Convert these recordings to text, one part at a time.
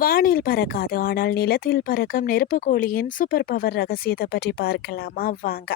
வானில் பறக்காது. ஆனால் நிலத்தில் பறக்கும் நெருப்பு கோழியின் சூப்பர் பவர் ரகசியத்தை பற்றி பார்க்கலாமா? வாங்க.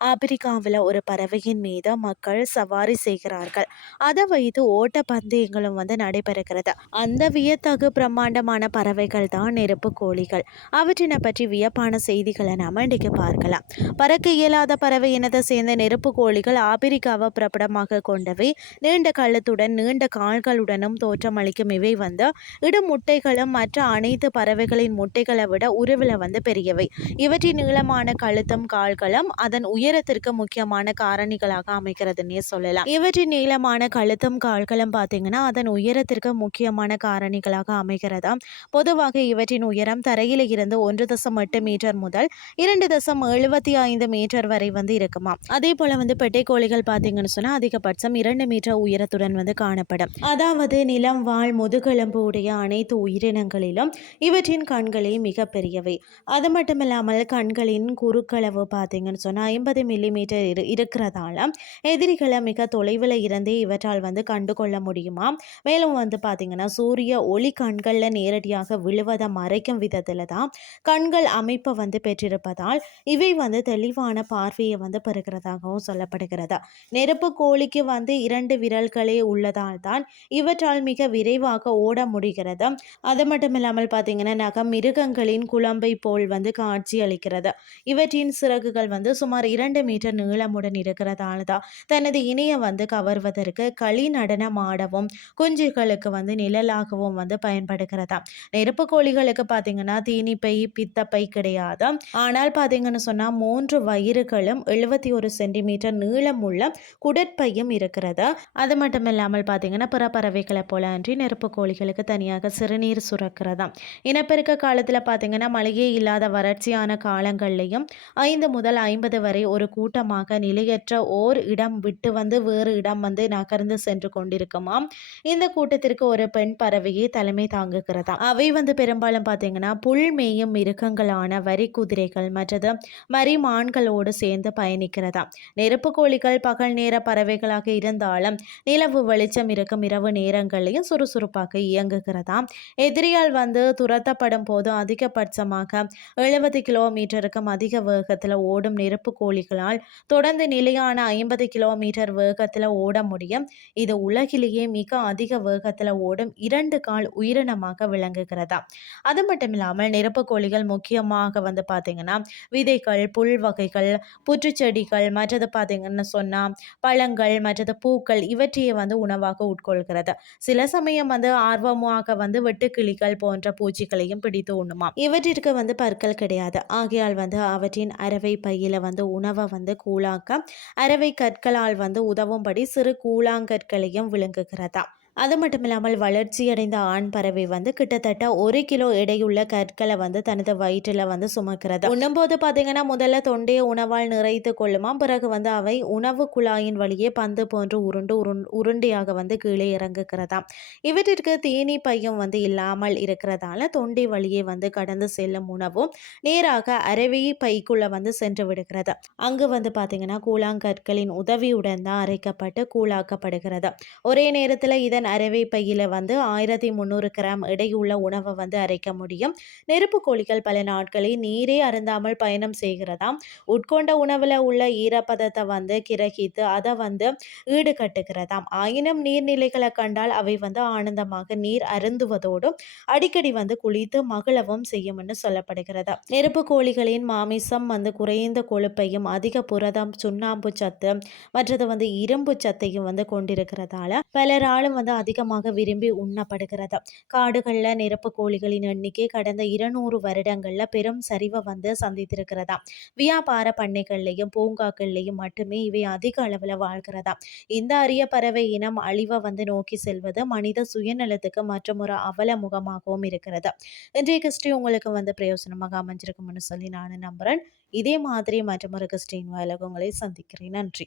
ஆப்பிரிக்காவில் ஒரு பறவையின் மீது மக்கள் சவாரி செய்கிறார்கள். அதை வைத்து ஓட்ட பந்தயங்களும் வந்து நடைபெறுகிறது. அந்த வியத்தகு பிரம்மாண்டமான பறவைகள் தான் நெருப்பு கோழிகள். அவற்றினை பற்றி வியப்பான செய்திகளை நாம இன்றைக்கு பார்க்கலாம். பறக்க இயலாத பறவை இனத்தை சேர்ந்த நெருப்பு கோழிகள் ஆப்பிரிக்காவை பிரபலமாக கொண்டவை. நீண்ட கழுத்துடன் நீண்ட கால்களுடனும் தோற்றமளிக்கும். இவை வந்து இடு முட்டைகளும் மற்ற அனைத்து பறவைகளின் முட்டைகளை விட உருவில் வந்து பெரியவை. இவற்றின் நீளமான கழுத்தம் கால்களும் அதன் உயரத்திற்கு முக்கியமான காரணிகளாக அமைகிறதுன்னே சொல்லலாம். இவற்றின் நீளமான கழுத்தம் கால்களும் பார்த்தீங்கன்னா அதன் உயரத்திற்கு முக்கியமான காரணிகளாக அமைகிறதா? பொதுவாக இவற்றின் உயரம் தரையில் இருந்து ஒன்று தசம் எட்டு மீட்டர் முதல் இரண்டு தசம் எழுபத்தி ஐந்து மீட்டர் வரை வந்து இருக்குமா? அதே போல வந்து பெட்டை கோழிகள் பார்த்தீங்கன்னு சொன்னால் அதிகபட்சம் இரண்டு மீட்டர் உயரத்துடன் வந்து காணப்படும். அதாவது நிலம் வாழ் முதுகெலும்பு உடைய அனைத்து உயிரினங்கள் உயிரினங்களிலும் இவற்றின் கண்களே மிக பெரியவை அது மட்டும் இல்லாமல் கண்களின் குறுக்களவு பார்த்தீங்கன்னு சொன்னால் ஐம்பது மில்லிமீட்டர் இரு இருக்கிறதால எதிரிகளை மிக தொலைவில் இருந்தே இவற்றால் வந்து கண்டுகொள்ள முடியுமா? மேலும் வந்து பார்த்தீங்கன்னா சூரிய ஒளி கண்களில் நேரடியாக விழுவதை மறைக்கும் விதத்தில் தான் கண்கள் அமைப்பை வந்து பெற்றிருப்பதால் இவை வந்து தெளிவான பார்வையை வந்து பெறுகிறதாகவும் சொல்லப்படுகிறது. நெருப்பு கோழிக்கு வந்து இரண்டு விரல்களே உள்ளதால் தான் இவற்றால் மிக விரைவாக ஓட முடிகிறது. அது மட்டும் இல்லாமல் பார்த்தீங்கன்னா நகம் மிருகங்களின் குழம்பை போல் வந்து காட்சி அளிக்கிறது. இவற்றின் சிறகுகள் வந்து சுமார் இரண்டு மீட்டர் நீளமுடன் இருக்கிறதால தான் தனது இணையை வந்து கவர்வதற்கு களி நடனம் ஆடவும் குஞ்சுகளுக்கு வந்து நிழலாகவும் வந்து பயன்படுகிறதா. நெருப்பு கோழிகளுக்கு பார்த்தீங்கன்னா தீனிப்பை பித்தப்பை கிடையாது. ஆனால் பார்த்தீங்கன்னு சொன்னால் மூன்று வயிறுகளும் எழுபத்தி ஒரு சென்டிமீட்டர் நீளமுள்ள குடற்பையும் இருக்கிறது. அது மட்டும் இல்லாமல் பார்த்தீங்கன்னா பிற பறவைகளை போல அன்றி நெருப்பு கோழிகளுக்கு தனியாக சிறுநீர் சுரக்கிறதாம் இனப்பெருக்க காலத்தில் பார்த்திங்கன்னா மளிகை இல்லாத வறட்சியான காலங்கள்லையும் ஐந்து முதல் ஐம்பது வரை ஒரு கூட்டமாக நிலையற்ற ஓர் இடம் விட்டு வந்து வேறு இடம் வந்து நகர்ந்து சென்று கொண்டிருக்குமாம். இந்த கூட்டத்திற்கு ஒரு பெண் பறவையை தலைமை தாங்குகிறதா. அவை வந்து பெரும்பாலும் பார்த்தீங்கன்னா புல் மேயும் மிருகங்களான வரி குதிரைகள் மற்றது மரி மான்களோடு சேர்ந்து பயணிக்கிறதா. நெருப்பு கோழிகள் பகல் நேர பறவைகளாக இருந்தாலும் நிலவு வெளிச்சம் இருக்கும் இரவு நேரங்களையும் சுறுசுறுப்பாக இயங்குகிறதா. எதிரியால் வந்து துரத்தப்படும் போது அதிகபட்சமாக எழுபது கிலோமீட்டருக்கும் அதிக வேகத்தில் ஓடும் நெருப்பு கோழிகளால் தொடர்ந்து நிலையான ஐம்பது கிலோமீட்டர் வேகத்தில் ஓட முடியும். இது உலகிலேயே மிக அதிக வேகத்தில் ஓடும் இரண்டு கால் உயிரினமாக விளங்குகிறதா? அது மட்டும் இல்லாமல் நெருப்பு கோழிகள் முக்கியமாக வந்து பார்த்திங்கன்னா விதைகள் புல் வகைகள் புற்றுச்செடிகள் மற்றது பார்த்திங்கன்னு சொன்னால் பழங்கள் மற்றது பூக்கள் இவற்றையே வந்து உணவாக உட்கொள்கிறது. சில சமயம் வந்து ஆர்வமாக வந்து வெட்டுக்கிளிகள் போன்ற பூச்சிகளையும் பிடித்து உண்ணுமா இவற்றிற்கு வந்து பற்கள் கிடையாது. ஆகையால் வந்து அவற்றின் அரவை பையில வந்து உணவை வந்து கூழாக்க அரவை கற்களால் வந்து உதவும்படி சிறு கூழாங்கற்களையும் விளங்குகிறதா அது மட்டும் இல்லாமல் வளர்ச்சியடைந்த ஆண் பறவை வந்து கிட்டத்தட்ட ஒரு கிலோ எடையுள்ள கற்களை வந்து தனது வயிற்றில் வந்து சுமக்கிறது. உண்ணும்போது பார்த்தீங்கன்னா முதல்ல தொண்டையை உணவால் நிறைத்து கொள்ளுமா பிறகு வந்து அவை உணவு குழாயின் வழியே பந்து போன்று உருண்டு உருண் உருண்டையாக வந்து கீழே இறங்குகிறதா இவற்றிற்கு தேனி பையும் வந்து இல்லாமல் இருக்கிறதால தொண்டை வழியே வந்து கடந்து செல்லும் உணவும் நேராக அரைவி பைக்குள்ள வந்து சென்று விடுகிறது. அங்கு வந்து பார்த்தீங்கன்னா கூழாங்கற்களின் உதவியுடன் தான் அரைக்கப்பட்டு கூழாக்கப்படுகிறது. ஒரே நேரத்தில் இதன் அரவை பையில் வந்து ஆயிரத்தி முந்நூறு கிராம் எடையுள்ள உணவை வந்து அரைக்க முடியும். நெருப்பு கோழிகள் பல நாட்களை நீரே அருந்தாமல் பயணம் செய்கிறதாம். உட்கொண்ட உணவில் உள்ள ஈரப்பதத்தை வந்து கிரகித்து அதை வந்து ஈடுகட்டுகிறதாம் ஆயினும் நீர்நிலைகளை கண்டால் அவை வந்து ஆனந்தமாக நீர் அருந்துவதோடு அடிக்கடி வந்து குளித்து மகிழவும் செய்யும்னு சொல்லப்படுகிறது. நெருப்பு கோழிகளின் மாமிசம் வந்து குறைந்த கொழுப்பையும் அதிக புரதம் சுண்ணாம்பு சத்து மற்றது வந்து இரும்பு சத்தையும் வந்து கொண்டிருக்கிறதால பலராலும் வந்து அதிகமாக விரும்பி உண்ணப்படுகிறது. காடுகளில் நிரப்பு கோழிகளின் எண்ணிக்கை கடந்த இருநூறு வருடங்களில் பெரும் சரிவை வந்து சந்தித்திருக்கிறதா? வியாபார பண்ணைகள்லையும் பூங்காக்கள்லையும் மட்டுமே இவை அதிக அளவில் வாழ்கிறதா? இந்த அரிய பறவை இனம் அழிவை வந்து நோக்கி செல்வது மனித சுயநலத்துக்கு மற்றும் ஒரு அவல முகமாகவும் இருக்கிறது. இன்றைய கிறிஸ்டி உங்களுக்கு வந்து பிரயோசனமாக அமைஞ்சிருக்கும்னு சொல்லி நான் நம்புகிறேன் இதே மாதிரி மற்றும் ஒரு கிறிஸ்டின் உங்களை சந்திக்கிறேன். நன்றி.